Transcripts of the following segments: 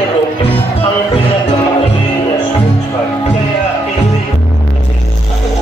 Pero ang pinakamagaling na sportsman, kaya hindi ako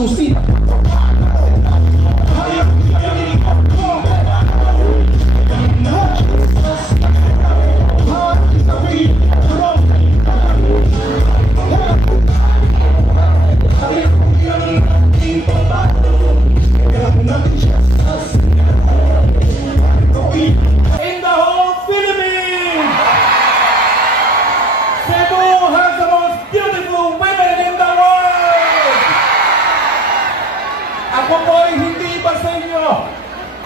opposite.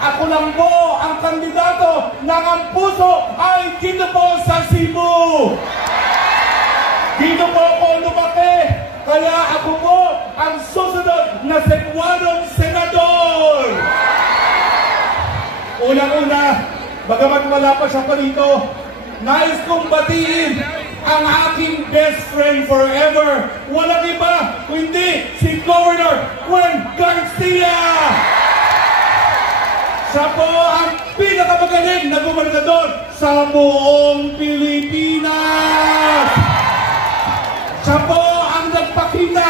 Ako lang po ang kandidato ng ang puso ay dito po sa Cebu. Dito po ako lumaki, kaya ako po ang susunod na Cebuanong senador. Unang-una, bagamat wala pa siya pa rito, nais kong batiin ang aking best friend forever. Walang iba, kundi si Governor Juan Garcia. Siya po ang pinakamagaling na gobernador sa buong Pilipinas. Siya po ang nagpakita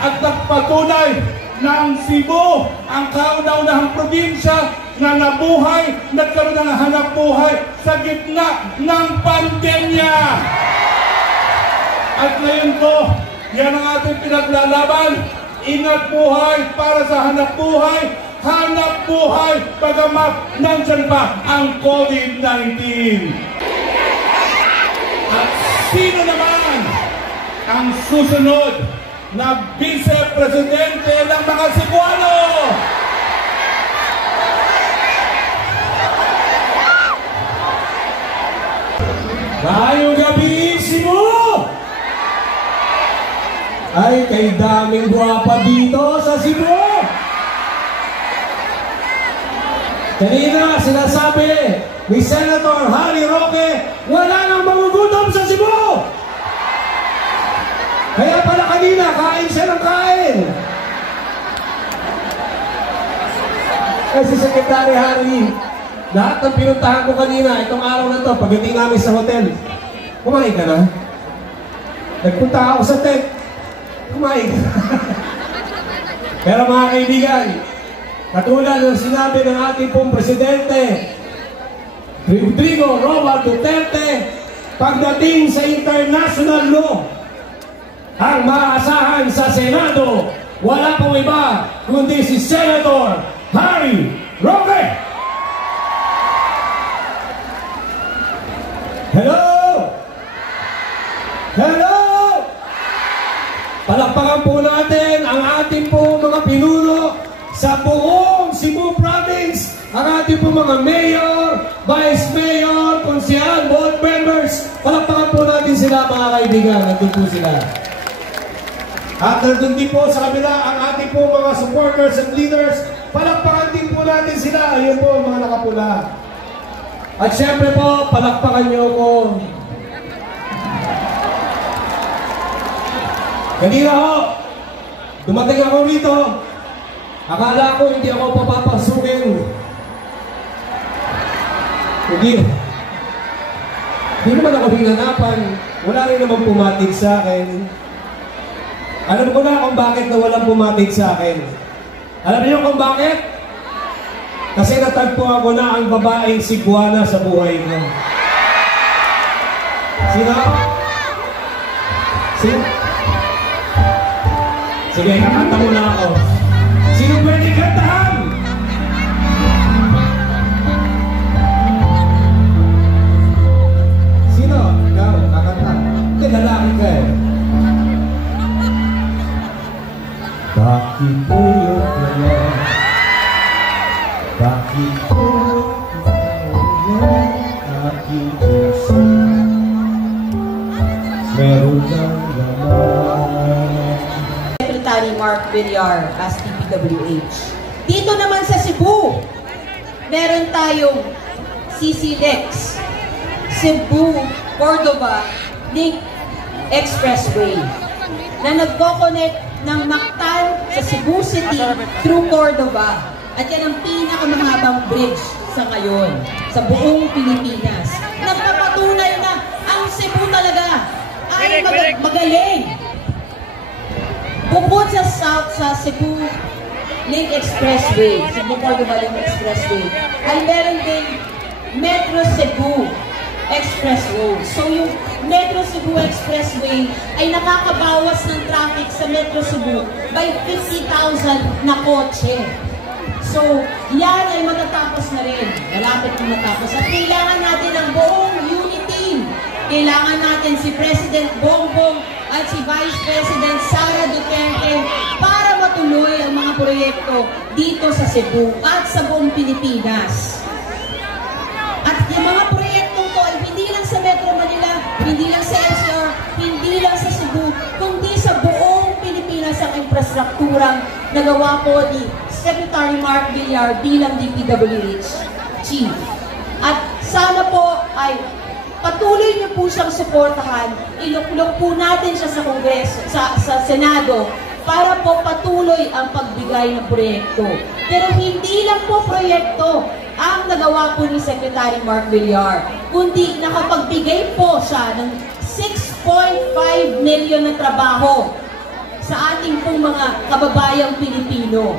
at nagpatunay ng Cebu, ang kauna-unahang probinsya na nabuhay, nagkaroon ng hanap buhay sa gitna ng pandemya. At ngayon po, yan ang ating pinaglalaban. Ingat buhay para sa hanap buhay. Hanap buhay bagamat nandyan pa ang COVID-19. At sino naman ang susunod na vice-presidente ng mga Cebuano? Ngayong gabi, Cebu! Ay, kay daming guwapa dito sa Cebu! Kanina sinasabi ni Senator Harry Roque, wala nang magugutom sa Cebu! Kaya pala kanina, kain siya ng kain. Kasi Secretary Harry, lahat ng pinuntahan ko kanina, itong araw na to, pagdating namin sa hotel, kumain ka na? Nagpunta ako sa tent, kumain ka na? Pero mga kaibigan, katulad ng sinabi ng ating pong Presidente, Rodrigo Roa Duterte, pagdating sa international law, ang maasahan sa Senado, wala pong iba, kundi si Senator Harry Roque! Hello! Hello! Palakpakan po natin ang ating po mga pinuno sa buong Cebu Province, ang ating po mga mayor, vice mayor, konsehal, board members. Palakpakan po natin sila mga kaibigan. Nandun po sila. At nandun din po sa kabila ang ating po mga supporters and leaders. Palakpakan din po natin sila. Ayun po mga nakapula. At syempre po, palakpakan nyo ko. Kanina ho, dumating ako rito. Akala ko hindi ako papapasukin. Hindi naman ako hinanapan. Wala rin naman pumatig sa akin. Alam ko na kung bakit na walang pumatig sa akin. Alam niyo kung bakit? Kasi natagpuan ko na ang babaeng si Buwana sa buhay ko. Sino? Sino? Sige, kakanta muna ako. Sino pwede kantahan? Sino? Ikaw, kakanta. Hindi, lalaki ka eh. Bakit mo yun naman? Bakit mo yun aking puso? Meron kang laman. Secretary Mark Villar as DPWH. Dito naman sa Cebu, meron tayong CCLEX, Cebu, Cordova, Link Expressway, na nagko-connect ng Mactan sa Cebu City through Cordova. At yan ang pinakamahabang bridge sa ngayon, sa buong Pilipinas. Nagpapatunay na ang Cebu talaga ay magaling. Bukod sa South, sa Cebu Link Expressway, Cebu Cordova Link Expressway, ay meron din Metro Cebu Express Road. So yung Metro Cebu Expressway ay nakakabawas ng traffic sa Metro Cebu by 50,000 na kotse. So yan ay matatapos na rin. Malapit na matapos. At kailangan natin ang buong unity. Kailangan natin si President Bongbong at si Vice President Sara Duterte para matuloy ang mga proyekto dito sa Cebu at sa buong Pilipinas. At yung mga proyektong to ay hindi lang sa Metro Manila, hindi lang sa NCR, hindi lang sa Cebu, kundi sa buong Pilipinas ang infrastrukturang nagawa po ni Secretary Mark Villar bilang DPWH Chief. At sana po ay patuloy niyo po siyang suportahan, iluklok po natin siya sa Kongreso, sa Senado, para po patuloy ang pagbigay ng proyekto. Pero hindi lang po proyekto ang nagawa po ni Secretary Mark Villar, kundi nakapagbigay po siya ng 6.5 million na trabaho sa ating pong mga kababayang Pilipino.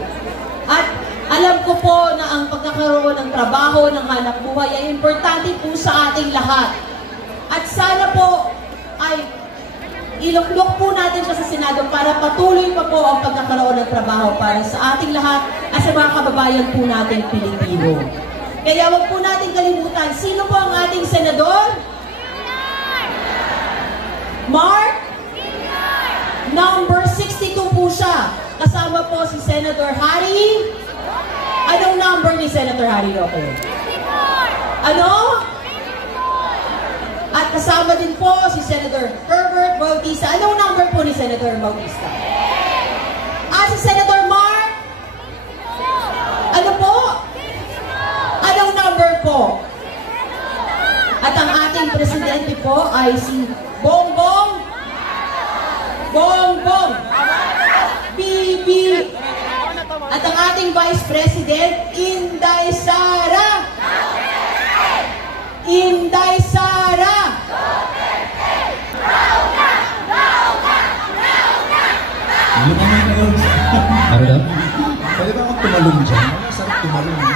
At alam ko po na ang pagkakaroon ng trabaho, ng hanap buhay ay importante po sa ating lahat. At sana po ay iluklok po natin siya sa Senado para patuloy pa po ang pagkakaroon ng trabaho para sa ating lahat at sa mga kababayan po natin Pilipino. Kaya wag po natin kalimutan, sino po ang ating senador? Mark? Number 62 po siya. Kasama po si Senator Harry. Anong number ni Senator Harry Roque? Ano? At kasama din po si Senator Herbert Bautista. Anong number po ni Senator Bautista? Si Senator Mark? Ano po? Anong number po? At ang ating presidente po ay si Bongbong Bibi. At ang ating Vice President, Inday Sara. Inday Sara. Ano daw? Pwede ba akong tumalong dyan? Sarap tumalong.